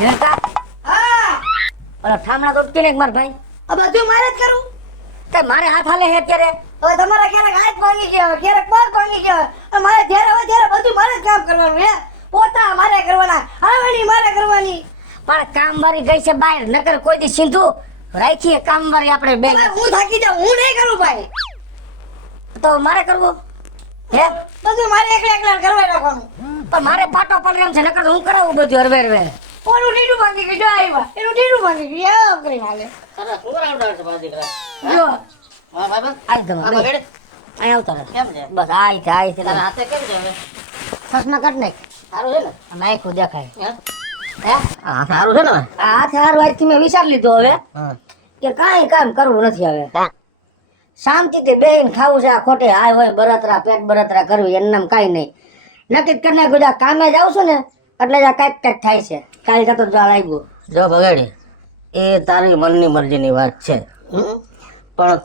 ઝીણકા હા ઓલા ઠામણા તો ઉઠી ને માર ભાઈ આ બધું મારે જ કરું. તે મારે હાથ હાલે હે અત્યારે હવે તમારા ક્યારેક હાથ ભાંગી ગયા હોય, ક્યારેક પગ ભાંગી ગયા હોય. અને મારે જ્યારે હોય ત્યારે બધું મારે જ કામ કરવાનું હે. પોતા મારે કરવાના, હાવણી મારે કરવાની. પણ કામ વાળી ગઈ છે બહાર નકર કોઈ દી સિંધુ રાખીએ કામ વાળી આપણે બે હવે હું થાકી જાઉં, હું નહીં કરું ભાઈ. તો મારે કરવું હે બધું મારે એકલા કરવા નાખવાનું. પણ મારે પાટો પડ એમ છે નકર તો હું કરાવું બધું હરવે હરવે ઓલું ઢીલું ભાંગી ગયું, જો આવ્યા એનું ઢીલું ભાંગી ગયું, એમ કરીને હાલે. સરસ હું રાવડાવ છે મારા દીકરા. જો હા ભાઈ આઈ તમે આમાં ઘડે અહીં આવતા રહે કેમ છે? બસ આઈ છે તારા હાથે કેમ છે હવે? સસના કાઢ નાખ સારું છે ને? નાખ્યું દેખાય હે? હે હા સારું છે ને હવે? આ હાથે હાર વારથી મેં વિચાર લીધો હવે હા કે કાંઈ કામ કરવું નથી હવે શાંતિથી બેહીને ખાવું છે આ ખોટે હાય હોય બળતરા પેટ બળતરા કરવી એનું નામ કાંઈ નહીં નક્કી જ કરી નાખ્યું છે. આ કામે જાઉં છું ને એટલે જ આ કાંઈક થાય છે કાલે જતો જ લાગ્યું જો બગાડી એ તારી મનની મરજીની વાત છે પણ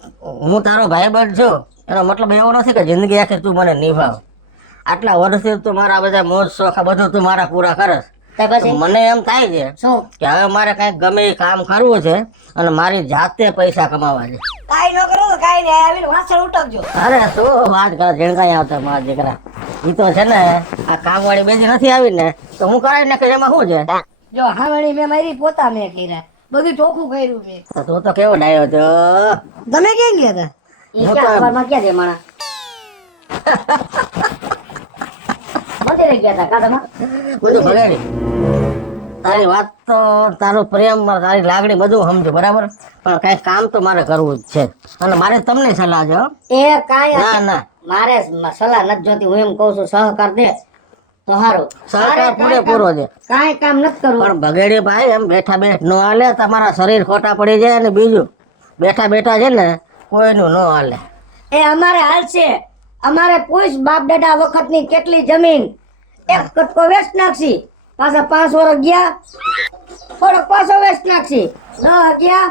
હું તારો ભાઈબંધ છું એનો મતલબ એવો નથી કે જિંદગી આખી તું મને નિભાવ. આટલા વર્ષથી તું મારા બધા મોજ શોખ આ બધું તું મારા પૂરા કરસ. તો પછી મને એમ થાય છે શું કે હવે મારે કંઈક ગમે એ કામ કરવું છે અને મારી જાતે પૈસા કમાવા છે. કાંઈ ન કરો તો કાંઈ નહીં, આવીને વાસણ ઉટકજો. અરે શું વાત કરે ઝીણકાઈ આવતા મારા દીકરા. ઈ તો છે ને આ કામવાળી બેજી નથી આવી ને તો હું કરાવી નાખે એમાં શું છે? જો હાવણી મેં મારી, પોતા મેં કર્યા, બધું ચોખ્ખું કર્યું મેં. તો તું તો કેવો ડાયો છો. તમે કેમ ગયા હતા? એ ક્યાં અખબારમાં ક્યાં છે માણા મંદિરે ગયા હતા કાઢામાં બધું બગાડી. તારી વાત તો તારો પ્રેમ તારી લાગણી બધું સમજો બરાબર પણ કઈ કામ તો મારે કરવું જ છે અને મારે તમને સલાહ છે હો. એ કાંઈ ના ના મારે સલાહ નથી જોતી હું એમ કહું છું સહકાર દે તો સારું સરકાર પૂરેપૂરો છે કાંઈ કામ નથી કરવું પણ બગેડી ભાઈ એમ બેઠા બેઠ નો હાલે. તમારા શરીર ખોટા પડી જાય અને બીજું બેઠા બેઠા છે ને કોઈનું ન હાલે. એ અમારે હાલ છે અમારે પૂછ બાપ દાદા વખતની કેટલી જમીન એક કટકો વેચ નાખશી પાછા 5 વર્ષ ગયા થોડોક પાછો વેચ નાખશી 10 ગયા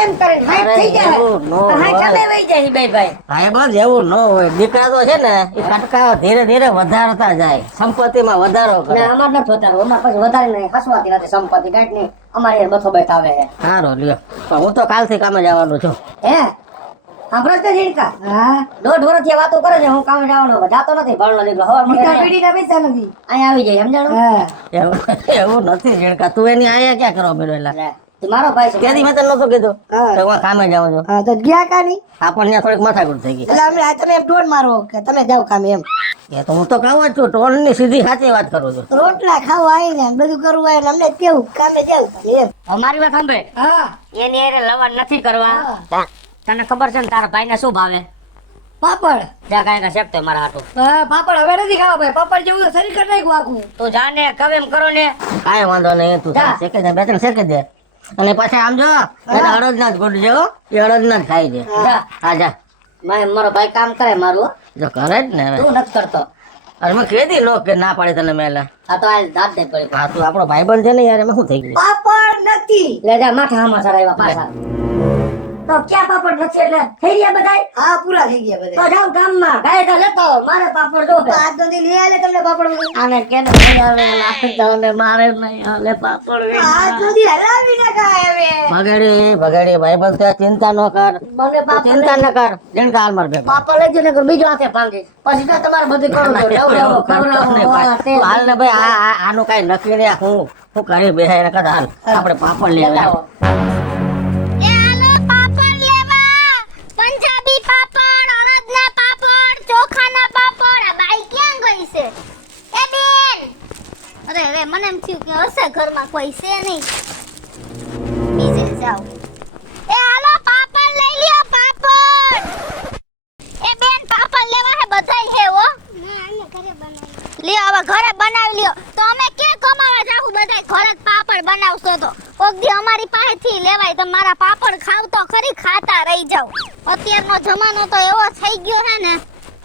એમ કરીને હાઈટ થઈ જાય એવું ન હાઈટ હોય. અમે વહી જાય ભાઈ ભાઈ ભાઈબંધ એવું ન હોય. દીકરા તો છે ને એ કટકા ધીરે ધીરે વધારતા જાય સંપત્તિમાં વધારો ને કરે. અમાર નથી હોતા અમાર પછી વધારે નહીં હસવાતી નથી સંપત્તિ કાંઈક નહીં અમારે યાર બથો બેઠ આવે છે સારો લ્યો પણ હું તો કાલથી કામે જવાનું છું. હે સાંભળો છો ઝીણકા હા, 1.5 વર્ષથી વાતો કરે છે હું કામે જવાનો જાતો નથી ભણનો નીકળો હવા મોટા મને પીઢીના પૈસા નથી. અહીંયા આવી જાય સમજાણું હા, એવું નથી ઝીણકા તું એની આયા ક્યાં કરવા મેળવેલા લે, તું મારો ભાઈ છે ત્યાંથી મેં તને નહોતું કીધું હા. કે હું કામે જાઉં છું. હા, તો ગયા કા નહીં? આપણને થોડીક માથાકૂટ થઈ ગઈ. એટલે અમે આ તમે એમ ટોન મારો કે તમે જાઓ કામે એમ. એ તો હું તો કહું જ છું ટોનની સીધી સાચી વાત કરું છું. રોટલા ખાવા આવીને બધું કરવું આવીને અમને કેવું કામે જાવ એમ. અમારી વાત સાંભળે હા, એની હારે લવાડ નથી કરવા હા. તને ખબર છે ને તારા ભાઈને શું ભાવે પાપડ. ત્યાં કાંઈ કાંઈ શેકતો મારા હાટું હા, પાપડ હવે નથી ખાવા ભાઈ. પાપડ જેવું તો શરીર કરી નાખ્યું આખું. તું જાને કવે એમ કરો ને કાંઈ વાંધો નહીં તું જા. શેકી દે બે ત્રણ શેકી દે અને પાછા આમ જો એને અડદના જ ગુડ જેવો એ અડદના જ ખાઈ દે. જા હા જા મારો ભાઈ કામ કરે મારું હો. જો કરે જ ને હવે તું નથી કરતો અરે મેં કીધી લો કે ના પાડી તને મેં લે. આ તો આ દાંત દે પડી હા તું આપણો ભાઈબંધ છે ને યાર એમાં શું થઈ ગયું. પાપડ નથી. લે જા માથા હામાં સરાવ્યા પાછા તો ક્યાં પાપડ નથી એટલે થઈ ગયા બધાય હા, પૂરા થઈ ગયા તો બધા. જાવ ગામમાં ગાય તો લેતો આવો. મારે પાપડ જો તો આજ નથી લઈ આલે તમને પાપડ બધું. આને કેને નહીં આવે લાગતાને મારે નહીં હાલે પાપડ આજ નથી હરાવી નાખાય હવે. ભગાડી ભગાડી ભાઈબંધ છે ચિંતા ન કર મને તું પાપડ ચિંતા ન કર જેણ કાલ માર ભેગો પાપડ લેજો ને બીજો હાથે ભાંગી પછી તો તમારે બધું કરવું પડે. એવું ખવડાવો, કરતો જ નહીં ખવડાવો, ભાઈ. તું હાલ ને ભાઈ આનું કઈ નક્કી નહીં હું કરી બેહાય ને કદાચ હાલ આપણે પાપડ લઈ લેતા આવ્યા. આવો. એ આલો પાપડ લેવા પંજાબી પાપડ અડદના પાપડ ચોખાના પાપડ આ બાઈ ક્યાં ગઈ છે એ બેન અરે અરે મને એમ થયું કે હશે ઘરમાં કોઈ છે નહીં બીજે જાવ એ આલો પાપડ લઈ લ્યો પાપડ એ બેન પાપડ લેવા હે બધાય હે હો લ્યો હવે ઘરે બનાવી લ્યો તો અમે કે કમાવા જાવું બધાય ઘરે જ પાપડ બનાવશો તો કોક દી અમારી પાસેથી લેવાય તો મારા પાપડ ખાવ તો ખરી ખાતા રહી જાવ અત્યારનો જમાનો તો એવો થઈ ગયો છે ને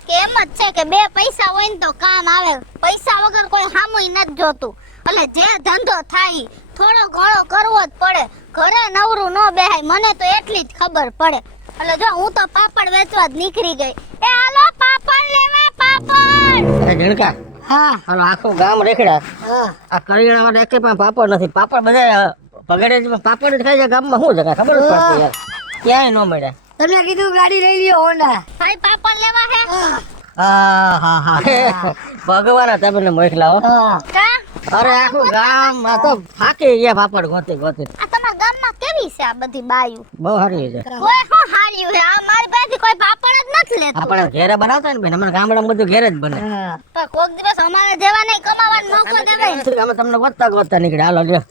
કે એમ જ છે કે બે પૈસા હોય ને તો કામ આવે પૈસા વગર કોઈ હામુય નથી જોતું એટલે જે ધંધો થાય થોડો ઘણો કરવો જ પડે ઘરે નવરું ન બેહાય મને તો એટલી જ ખબર પડે એટલે જો હું તો પાપડ વેચવા જ નીકળી ગઈ એ હાલો પાપડ લેવા પાપડ અરે ઝીણકા હા હાલો આખું ગામ રેખડા હા આ કરિયાણા માટે એકે પણ પાપડ નથી પાપડ બધા પગડે પાપડ જ ખાય છે ગામમાં શું છે ખબર જ પડતી યાર ક્યાંય ન મળ્યા તમે કીધું ગાડી લઈ લ્યો હોન્ડા ભાઈ પાપડ લેવા હે હા હા હા ભગવાન તમને મોકલા હો હા કા અરે આખું ગામ આ તો થાકી ગયા પાપડ ગોતી ગોતી આ તમારા ગામમાં કેવી છે આ બધી બાયું બહુ સારી છે ઓય હું હાર્યું હે આ મારી પાસે કોઈ પાપડ જ નથી લેતું આપણે ઘેરે બનાવતા ને બેન અમારા ગામડામાં બધું ઘેરે જ બને હા પણ કોક દિવસ અમારે જેવા નહીં કમાવાનો મોકો દેવાય અમે તમને વધતા ગોતતા નીકળ્યા હાલો લ્યો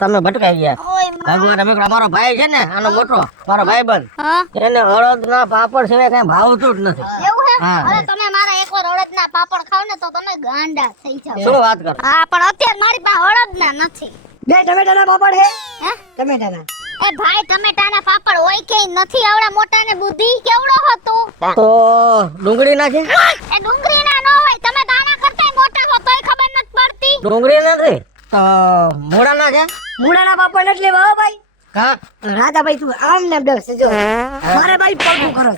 તમે ભટકાઈ ગયા ઓય ભગવાન અમે અમારો ભાઈ છે ને આનો મોટો મારો ભાઈ બંધ હા એને અડદ ના પાપડ સિવાય કઈ ભાવતું જ નથી એવું હે હા. અરે તમે મારા એકવાર અડદના પાપડ ખાવ ને તો તમે ગાંડા થઈ જાવ શું વાત કરો હા પણ અત્યારે મારી પાસે અડદના નથી બે ટમેટાના પાપડ હે હે ટમેટાના એ ભાઈ ટમેટાના પાપડ હોય કે નથી આવડા મોટા ને બુદ્ધિ કેવડો હતો તો ડુંગળી ના છે એ ડુંગળીના ન હોય તમે દાણા કરતાય મોટા હો તોય ખબર નથી પડતી ડુંગળી નથી તો મૂળા ના છે મૂળાના પાપડ એટલે વાહ ભાઈ હા રાધા ભાઈ તું આમ ને ડર છે જો મારે ભાઈ પડખું કરો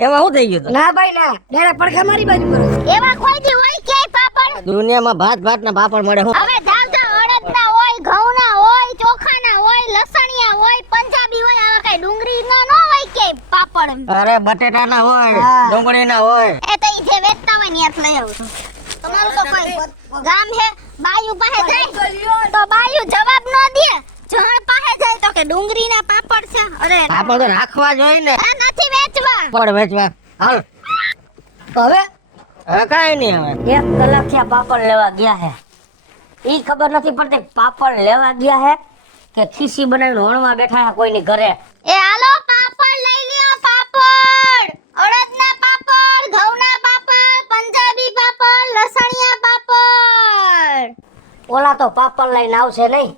એમાં શું થઈ ગયું તું? ના ભાઈ ના ડાયરેક્ટ પડખા મારી બાજુ કરો એવા કોઈ દી હોય કે પાપડ દુનિયામાં ભાત ભાત ના પાપડ મળે હું હવે જાવ જાવ અડદના હોય ઘઉંના હોય ચોખાના હોય લસણિયા હોય પંજાબી હોય આવા કઈ ડુંગળીના ન હોય કે પાપડ અરે બટેટા ના હોય હા. ડુંગળી ના હોય એ તો ઈ જે વેચતા હોય ને યાદ લઈ આવું છું તમારું તો કોઈ ગામ હે બાયુ પાસે જાય તો બાયુ જવાબ ન દે જણ પાસે જાય તો કે ડુંગળીના પાપડ છે અરે પાપડ તો રાખવા જોઈએ ને આ નથી વેચવા પાપડ વેચવા હાલ તો હવે હવે કાંઈ નહીં હવે 1 કલાક થી આ પાપડ લેવા ગયા હે ઈ ખબર નથી પડતી કે પાપડ લેવા ગયા હે કે ખીસી બનાવીને હોણવા બેઠા હે કોઈની ઘરે એ હાલો પાપડ લઈ લ્યો પાપડ અડદના પાપડ ઘઉંના પાપડ પંજાબી પાપડ લસણિયા પાપડ ઓલા તો પાપડ લઈને આવશે નહીં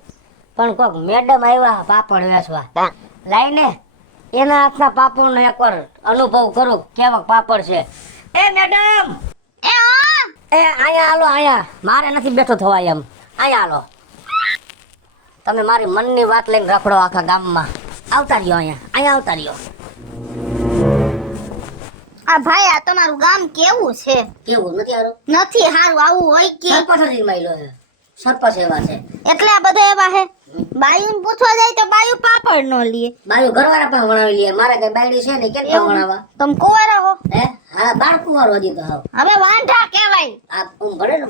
પણ કોક મેડમ આવ્યા પાપડ વેચવા લાઈને એના હાથના પાપડનો એકવાર અનુભવ કરો કેવા પાપડ છે એ મેડમ એ હા એ અહીંયા હાલો અહીંયા મારે નથી બેઠો થવા એમ અહીંયા હાલો તમે મારી મનની વાત લઈને રખડો આખા ગામમાં આવતા રહ્યો અહીંયા આવતા રહ્યો આ ભાઈ આ તમારું ગામ કેવું છે કેવું નથી હારું નથી હારું આવું હોય કે સરપંચ માયલો છે સરપંચ એવા છે એટલે આ બધા એવા હે બાયુને પૂછવા જાય તો બાયુ પાપડ નો લે બાયું ઘરવાળા પણ વણાવી લે મારે કઈ બાયડી છે ને કેમ વણાવા તમે કોરા હો હે હા બાળકુવારો હજી તો હાવ હવે વાંઢા કહેવાય આ ભણે ને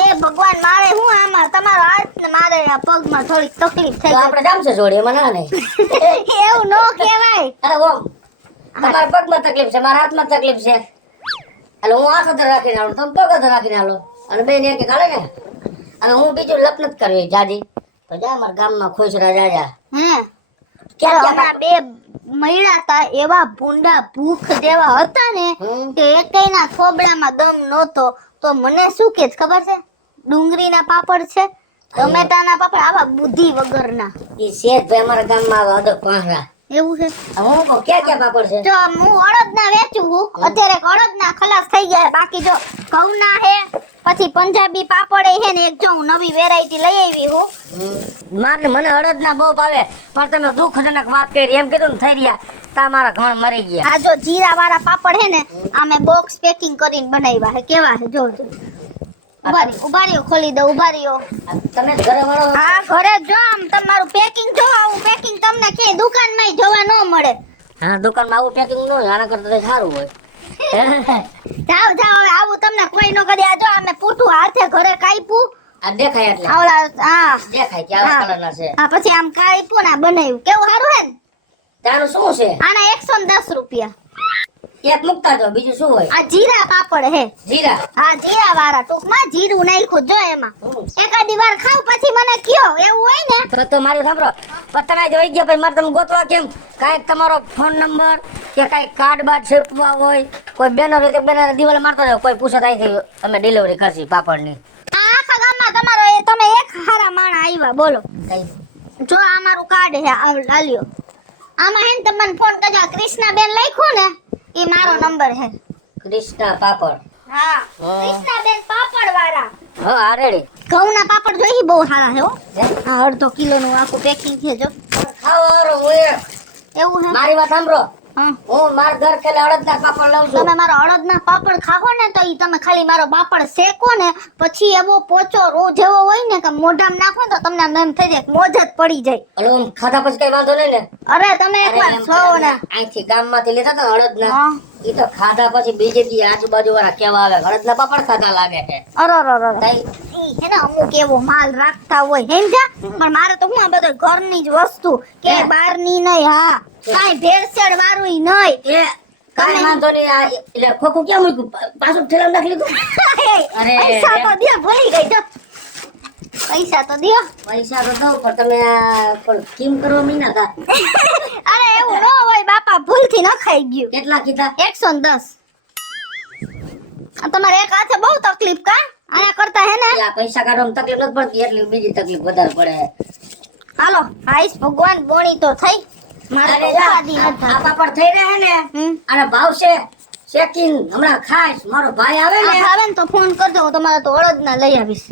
એ ભગવાન મારે હું આમાં તમારો હાથ ને મારે આ પગમાં થોડીક તકલીફ તો થઈ આપણે જામ છે જોડે એમાં ના નહીં ગઈ એવું નો કહેવાય અરે ઓમ તમારા પગમાં તકલીફ છે મારા હાથમાં તકલીફ છે એટલે હું હાથ અંદર રાખીને આવું તમે પગ અંદર રાખીને આલો અને બેન એક કાઢે ને અને હું બીજું લપ નથી કરવી જાજી તો જા મારા ગામમાં ખુશ રાજા જા હે ક્યાં હમણાં બે મહિલા હતા એવા ભૂંડા ભૂખ જેવા હતા ને હમ. કે એકેયના થોબડામાં દમ નહોતો તો મને શું કે ખબર છે ડુંગળીના પાપડ છે ટમેટાના પાપડ આવા બુદ્ધિ વગરના ઈ શેઠ ભાઈ અમારા ગામમાં આવે અદક પાંહરા એવું છે હવે હું કહું ક્યાં પાપડ છે જો હું અડદના વેચું છું અત્યારે અડદના ખલાસ થઈ ગયા છે. બાકી જો ઘઉંના હે પછી પંજાબી પાપડ હે ને એક જો હું નવી વેરાયટી લઈ આવી હું મારે મને અડદના બહુ ભાવે પણ તમે દુઃખજનક વાત કરી એમ કીધું ને થઈ રહ્યા તા મારા ઘણ મરી ગયા આ જો જીરા વાળા પાપડ હે ને આ મેં બોક્સ પેકિંગ કરીને બનાવ્યા હે કેવા હે જો જો ઉભા રહ્યો ખોલી દો ઉભા રહ્યો આ તમે જ ઘરે વળો આ ઘરે જો આમ તમારું પેકિંગ જો આવું પેકિંગ તમને કે દુકાનમાં જોવા ન મળે હા દુકાનમાં આવું પેકિંગ ન હોય આના કરતા તો સારું હોય જાઓ જાઓ હવે આવું તમને કોઈ ન કરી આ જો અમે પૂઠું હાથે ઘરે કાપ્યું આ દેખાય એટલે આવલા હા દેખાય કે આવા હા. કલરના છે આ પછી આમ કાપ્યું ને આ બનાવ્યું કેવું સારું હે ને તારું શું છે આના 110 રૂપિયા એક મુકતા જો બીજું શું હોય આ જીરા પાપડ હે જીરા હા જીરા વાળા ટૂંકમાં જીરું નાખ્યું જો એમાં એકાદી વાર ખાવ પછી મને કયો એવું હોય ને તો મારું સાંભળો પણ તમે જોઈ ગયા પછી મારે તમે ગોતવા કેમ કાંઈક તમારો ફોન નંબર કે કાંઈક કાર્ડ બાદ છેપવા હોય કોઈ બેનર હોય તો બેનર દિવાલે મારતો જાવ કોઈ પૂછે તો અહીંથી અમે ડિલિવરી કરશી પાપડની આ આખા ગામમાં તમારો એ તમે એક હારા માણા આવ્યા બોલો જો આ મારું કાર્ડ હે આ લાલ્યો આમાં હે ને તમને ફોન કરજો કૃષ્ણાબેન લખ્યું ને ઈ મારો નંબર હે કૃષ્ણા પાપડ હા કૃષ્ણાબેન પાપડ વાળા હા આ રેડી ઘઉંના પાપડ જોઈ બહુ સારા હે હો આ અડધો કિલોનું આખું પેકિંગ છે જો ખાવાનું હું એવું હે મારી વાત સાંભળો હા. હું મારા ઘર ખેલે અડદના પાપડ લઉં છું. તમે મારો અડદના પાપડ ખાવો ને તો ઈ તમે ખાલી મારો પાપડ શેકો ને પછી એવો પોચો રોજ એવો હોય ને કે મોઢામાં નાખો ને તો તમને આમ એમ થઈ જાય કે મોજ જ પડી જાય. હલો આમ ખાધા પછી કઈ વાંધો નહીં ને? અરે તમે એકવાર એમ જોવો ને. અહીંથી ગામમાંથી લીધા હતા અડદના. હા. ઈ તો ખાધા પછી બીજે દી આજુબાજુ વાળા કેવા આવે અડદના પાપડ ખાધા લાગે છે. અરર તઈ ઈ હે ને અમુક એવો માલ રાખતા હોય સમજ્યા? પણ મારે તો હું આ બધું ઘરની જ વસ્તુ કે બહારની નહીં. હા કાંઈ ભેળસેળ વાળું ઈ નહીં. એ કાંઈ વાંધો નહીં. આ એટલે ખોખું ક્યાં મૂક્યું? પાછું ઠેલામાં નાખી લીધું? અરે પૈસા તો દે ભૂલી ગઈ તો. પૈસા તો દો. પૈસા તો દઉં પણ તમે આ પણ કેમ કરવા મહિના કા? અરે એવું ન હોય બાપા, ભૂલથી ન ખાઈ ગયું. કેટલા કીધા? 110. આ તમારે એક હાથે બહુ તકલીફ કા? આના કરતા હે ને એટલે આ પૈસા કાઢવામાં તકલીફ નથી પડતી એટલી બીજી તકલીફ વધારે પડે. હાલો આઈશ ભગવાન બોણી તો થઈ. મારે તો અરે જા, ઉપાધિ આ નથી. પાપડ થઈ રહ્યા ને હમ. અને ભાવશે શેકીને હમણાં ખાઈશ. મારો ભાઈ આવે આ ને ભાવે ને તો ફોન કરજો, હું તમારે તો અડદના લઈ આવીશ.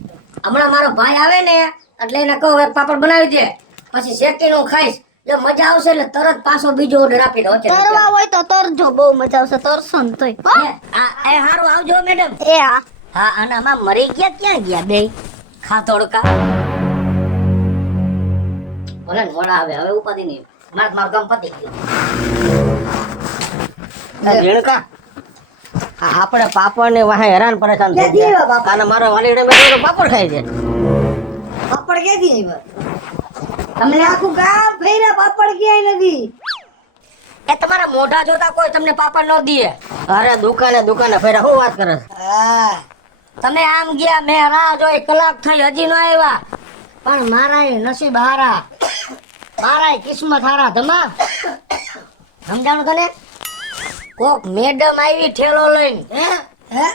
હમણાં મારો ભાઈ આવે ને એટલે એને કહું એક પાપડ બનાવી દે પછી શેકીને હું ખાઈશ. જો મજા આવશે એટલે તરત પાછો બીજો ઓર્ડર આપી દો. તરવા હોય તો તરજો, બહુ મજા આવશે. તરસો ને તોય હો? એ હારું આવજો મેડમ. એ હા. હા અને આમાં મરી ગયા ક્યાં ગયા બે ખાતોડકા? ભલે ને મોડા આવે હવે ઉપાધિ નહીં. મારું કામ પતી ગયું. જીણકા આપણે પાપડ ને વાહે હેરાન પરેશાન થઈ ક્યાંથી ગયા. આવ્યા બાપા? અને મારા વાલીડે મેં પાપડ ખાઈ છે. પાપડ ક્યાંથી આવ્યા? તમને આખું ગામ ફેર્યા, પાપડ ક્યાંય નથી. એ તમારા મોઢા જોતા કોઈ તમને પાપડ ન દે. અરે દુકાને ફેરા શું વાત કરે છે? હા તમે આમ ગયા મેં રાહ જોઈ કલાક થઈ હજી ન આવ્યા. પણ મારાય નસીબ હારા, મારાય કિસ્મત હારા. ધમા સમજાણું તને? કોક મેડમ આવી ઠેલો લઈને હે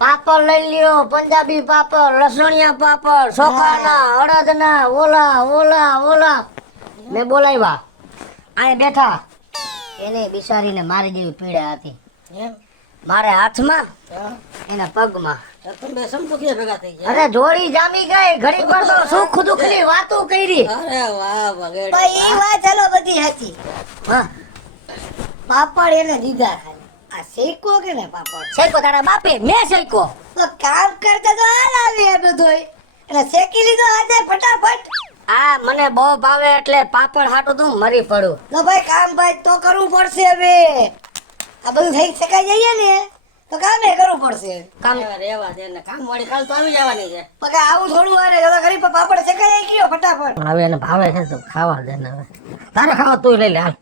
પાપડ લઈ લ્યો. પંજાબી પાપડ, લસણિયા પાપડ, ચોખાના, અડદના, ઓલા મેં બોલાવ્યા. અહીંયા બેઠા. એને બિચારીને મારી જેવી પીડા હતી. મારે હાથમાં એના પગમાં. તમે સંપૂર્ણ ભેગા થઈ ગયા. અરે જોડી જામી ગઈ. ઘડી પર તો સુખ દુઃખની વાતો કરી. અરે વાહ વગેરે. ભાઈ એ વાત ચાલો બધી સાચી. હા પાપડ એને દીધા ખાલી. આ શેકો કે ને પાપડ શેકો તારા બાપે, મેં શેકો. તો કામ કરતા તો હાલ આવે એ બધોય. એટલે શેકી લીધો આજે ફટાફટ. આ મને બહુ ભાવે એટલે પાપડ હાટું તું મરી પડું. તો ભાઈ કામ ભાઈ તો કરવું પડશે હવે. આ બધું થઈ શકાઈ જઈએ ને તો કામે કરવું પડશે. કામ રેવા દે ને કામ વાળી કાલ તો આવી જવાની છે. પગે આવું થોડું હારે તો ઘરે પાપડ શેકાઈ ગયો ફટાફટ. પણ હવે એને ભાવે છે તો ખાવા દે ને હવે. તારે ખાવા તું લઈ લે હાલ.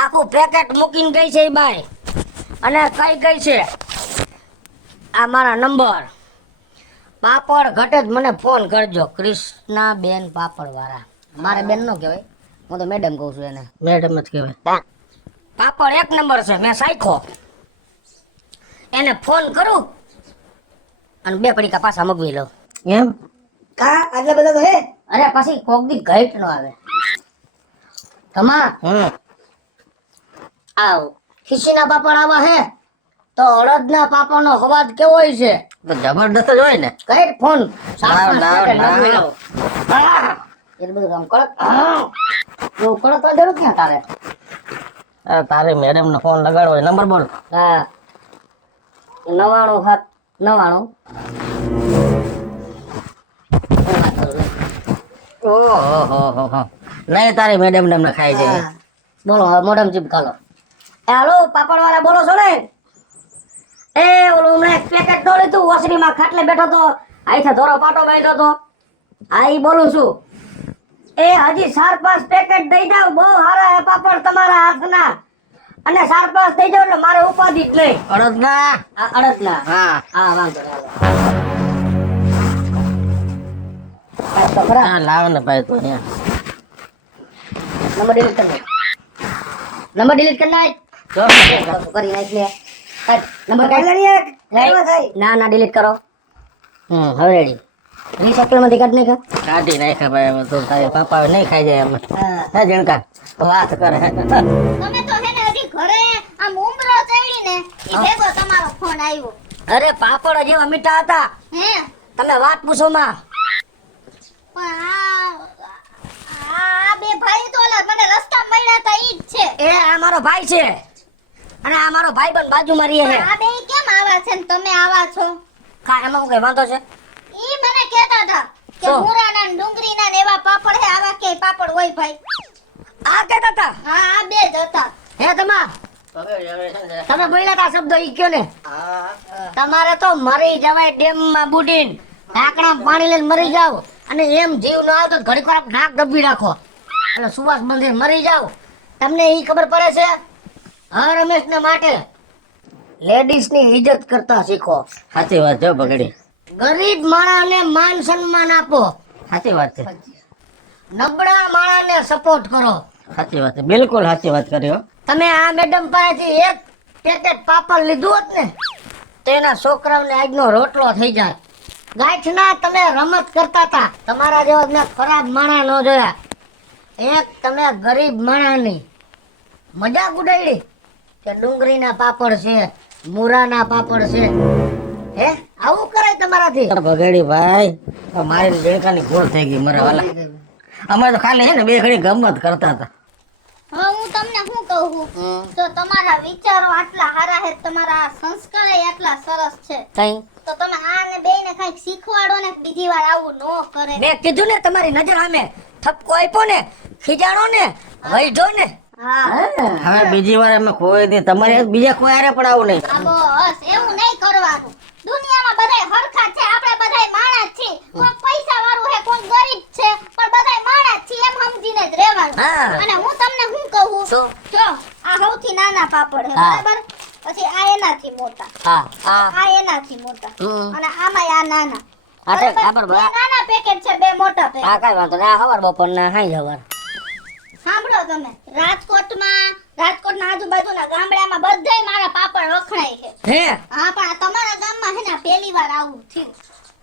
આખું પેકેટ મૂકીને ગઈ છે ઈ બાઈ. અને કઈ ગઈ છે આ મારા નંબર. પાપડ ઘટે જ મને ફોન કરજો. કૃષ્ણા બેન પાપડ વાળા. મારે બેન નો કહેવાય, હું તો મેડમ કહું છું એને. મેડમ જ કહેવાય. પાપડ એક નંબર છે, મેં સાયખો. એને ફોન કરું અને 2 પડીકા પાછા મગવી લઉં. એમ કા આટલા બધા તો હે. અરે પછી કોક દી ઘટ ન આવે. તમા આવ ખીસીના પાપડ આવા હે તો અડદના પાપડનો અવાજ કેવો હોય છે? તો જબરદસ્ત જ હોય ને. કઈ ફોન લાવ, લાવ. એટલું બધું કામ કડક. એવું કડક તો જરૂર ક્યાં તારે? અરે તારે મેડમ નો ફોન લગાડવો હોય. નંબર બોલ. હા 99 ઓહો નહીં તારી મેડમ ને એમને ખાઈ જાય. બોલો હવે મોઢમ ચીપકાલો. એ હાલો પાપડ વાળા બોલો છો ને? એ ઓલું હમણાં એક પેકેટ નો લીધું ઓસરીમાં ખાટલે બેઠો તો આઈથે ધોરો પાટો બાંધ્યો તો. હા ઈ બોલું છું. એ હજી 4-5 પેકેટ દઈ જાવ. બહુ સારા હે પાપડ તમારા હાથના. અને 4-5 દઈ જાવ એટલે મારે ઉપાધિ જ નહીં. અડદના. આ અડદના. હા હા વાંધો નહીં, હાલો. કાંઈ તો ખરા. હા લાવ ને ભાઈ તું અહીંયા. નંબર ડિલીટ કરી નાખ. નંબર ડિલીટ કરી નાખ. જો કરી નાખ લે. કાઢ. નંબર કાઢ. કરવા થાય. ના ડિલીટ કરો. હવે રેડી. રીસાયકલ માંથી કાઢ નાખ. કાઢી નાખ્યા ભાઈ હવે તું તારી પાપા હવે નહીં ખાઈ જાય એમ. હે જણકા વાત કરે. તમે તો હે ને હજી ઘરે આમ ઉમરો ચડી ને ઈ ભેગો તમારો ફોન આવ્યો. અરે પાપડ જેવા મીઠા હતા. હે તમે વાત પૂછો માં. પણ આ બે ભાઈ તો ઓલા મને રસ્તા મળ્યા હતા ઈ જ છે. એ આમ મારો ભાઈ છે અને આ મારો ભાઈબંધ બાજુમાં રહે છે. આ બે કેમ આવા છે ને તમે આવા છો? કા એમાં કઈ વાંધો છે? ઈ મને કહેતા હતા કે શું? મૂરાના ને ડુંગળીના ને એવા પાપડ હે, આવા કે પાપડ હોય ભાઈ? આ કહેતા હતા હા, આ બે જ હતા. હે તમા ભગેડી હવે છે ને તમે બોલ્યા તા શબ્દ ઈ કયો ને તમારે તો મરી જવાય ડેમમાં બુડીને ઢાંકણામાં પાણી લઈને મરી જાવ અને એમ જીવ ન આવતો તો ઘડીક વાર નાક દબી રાખો એટલે સુવાસ બંધી મરી જાવ. તમને ઈ ખબર પડે છે? હા રમેશને માટે લેડીઝની ઇજ્જત કરતા શીખો. સાચી વાત છે ભગેડી, ગરીબ માણસને માન સન્માન આપો, સાચી વાત છે, નબળા માણસને સપોર્ટ કરો. સાચી વાત છે, બિલકુલ સાચી વાત કરી હો. તમે આ મેડમ પાસેથી એક પેકેટ પાપડ લીધું હોત ને તો એના છોકરાઓને આજનો રોટલો થઈ જાય. ગાંઠના તમે રમત કરતા હતા, તમારા જેવા મેં ખરાબ માણસ ન જોયા. એક તમે ગરીબ માણસની મજાક ઉડાડી કે ડુંગળીના પાપડ છે, મૂરાના પાપડ છે. હે આવું કરાય તમારાથી? ભગેડી ભાઈ તો મારી દેડકાની ગોળ થઈ ગઈ મારા વાલા. અમે તો ખાલી હે ને બે ઘડી ગમત કરતા હતા. હવે હું તમને શું કહું, તો તમારા વિચારો આટલા સારા છે, તમારા સંસ્કાર આટલા સરસ છે, કઈ તો તમે આને બેયને કંઈક શીખવાડો ને બીજી વાર આવું ન કરે. મેં કીધું ને તમારી નજર સામે ઠપકો આપ્યો ને, ખીજાણો ને, વૈધો ને. હા, હવે બીજી વાર અમે કોઈ દી તમારે બીજા કોઈ હારે પણ આવું નહીં. આ બસ એવું નહીં કરવાનું. દુનિયામાં બધાય હરખા છે, આપણે બધાય માણસ છીએ. કોઈ પૈસા વાળું છે, કોઈ ગરીબ છે, પણ બધાય માણસ છીએ એમ સમજીને જ રહેવાનું. હા. અને હું તમને શું કહું, શું? જો આ સૌથી નાના પાપડ છે, હા. બરાબર? પછી આ એનાથી મોટા, હા હા આ એનાથી મોટા, હમ. અને આમાંય આ નાના. આ તો બરાબર? બરાબર. બે નાના પેકેટ છે, બે મોટા પેકેટ. આ કઈ વાંધો નહીં. આ સવાર બપોર ના હાઈ સવાર. સાંભળો તમે, રાજકોટના આજુબાજુના ગામડામાં બધાય મારા પાપડ વખણાય છે. હે હા, પણ આ તમારા ગામમાં છે ને પહેલી વાર આવું થયું.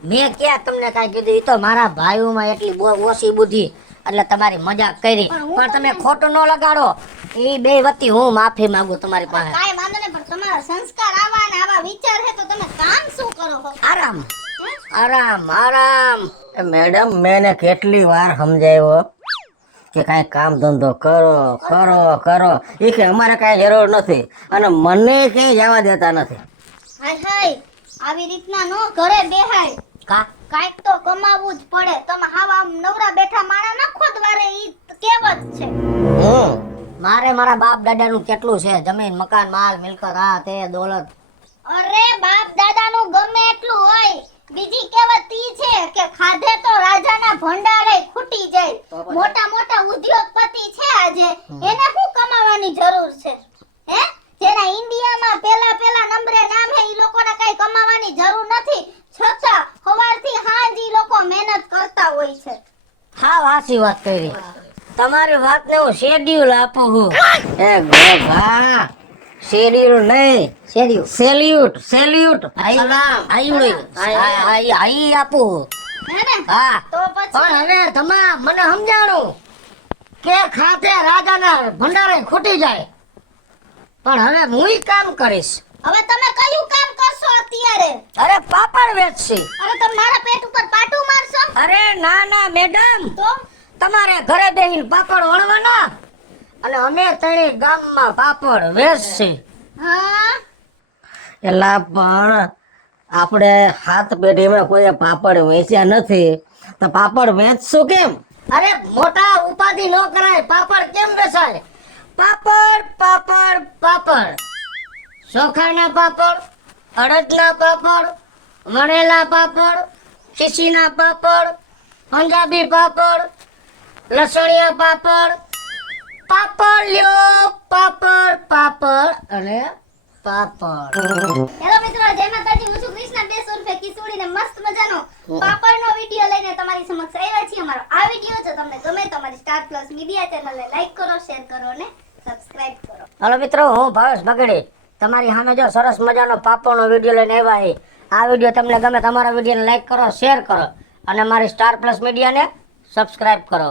મેં ક્યાં તમને કાંઈ કીધું? ઈ તો મારા ભાઈઓમાં એટલી ઓછી બુદ્ધિ એટલે તમારી મજાક કરી. પણ તમે ખોટું ન લગાડો. ઈ બે વતી હું માફી માંગુ તમારી પાસે. કાંઈ વાંધો નહીં, પણ તમારા સંસ્કાર આવા ને આવા વિચાર છે તો તમે કામ શું કરો છો? આરામ હે? આરામ આરામ. એ મેડમ મેં એને કેટલી વાર સમજાવ્યો કે કાંઈ કામ ધંધો કરો કરો કરો. એ કે અમારે કાંઈ જરૂર નથી અને મને ક્યાંય જવા દેતા નથી. હાય હાય, આવી રીતના નો ઘરે બેહાય. કા કાંઈક તો કમાવવું જ પડે. તમે આવા નવરા બેઠા માણા ના ખોદવારે, ઈ કહેવત છે. મારે મારા બાપ દાદાનું કેટલું છે, જમીન મકાન માલ મિલકત આ તે દોલત. અરે બાપ દાદાનું ગમે એટલું હોય, બીજી કહેવત ઈ છે કે ખાધે તો રાજાના ભંડારે ખૂટી જાય. મોટા મોટા ઉદ્યોગપતિ છે આજે, એને શું કમાવાની જરૂર છે? હે, જેના ઇન્ડિયામાં પેલા નંબરે નામ હે, ઈ લોકોને કઈ કમાવાની જરૂર નથી, છતાં સવારથી સાંજ ઈ લોકો મહેનત કરતા હોય છે. હા વાસી વાત કરી. તમારી વાતને હું શેડ્યુલ આપું છું. એ ગોભા શેડ્યુલ નહીં, શેડ્યુલ સેલ્યુટ સેલ્યુટ. આઈ આપું. હે ને? હા તો પછી પણ હવે તમે મને સમજાણું કે ખાતે રાજાના ભંડારે ખૂટી જાય, પણ હવે હું કામ કરીશ. હવે તમે કયું કામ કરશો અત્યારે? અરે પાપડ વેચશે. અરે તમે મારા પેટ ઉપર પાટું મારશો? અરે ના ના મેડમ, તો તમારે ઘરે બેહીને પાપડ વણવાના અને અમે ત્રણેય ગામમાં પાપડ વેચશે. હા, એલા પણ આપણે હાથ પેઢીમાં કોઈ પાપડ વેચ્યા નથી તો પાપડ વેચશું કેમ? અરે મોટા ઉપાધિ ન કરાય. પાપડ કેમ વેચાય? પાપડ પાપડ પાપડ. ચોખાના પાપડ, અડદના પાપડ, વણેલા પાપડ, ખીસીના પાપડ, પંજાબી પાપડ, લસણિયા પાપડ. પાપડ લ્યો, પાપડ પાપડ અને પાપડ. હેલો મિત્રો, જય માતાજી. હું છું કૃષ્ણા બેસ ઉર્ફે કિસુડીને મસ્ત મજાનો પાપડનો વિડિયો લઈને તમારી સમક્ષ આવ્યા છીએ. અમારો આ વિડિયો જો તમને ગમે તો અમારી સ્ટાર પ્લસ મીડિયા ચેનલને લાઈક કરો, શેર કરો અને સબસ્ક્રાઇબ કરો. હાલો મિત્રો, હું ભાવેશ બગડી તમારી સામે જો સરસ મજાનો પાપડનો વિડીયો લઈને આવ્યા છે. આ વિડીયો તમને ગમે તમારા વિડીયોને લાઈક કરો, શેર કરો અને મારી સ્ટાર પ્લસ મીડિયાને સબસ્ક્રાઇબ કરો.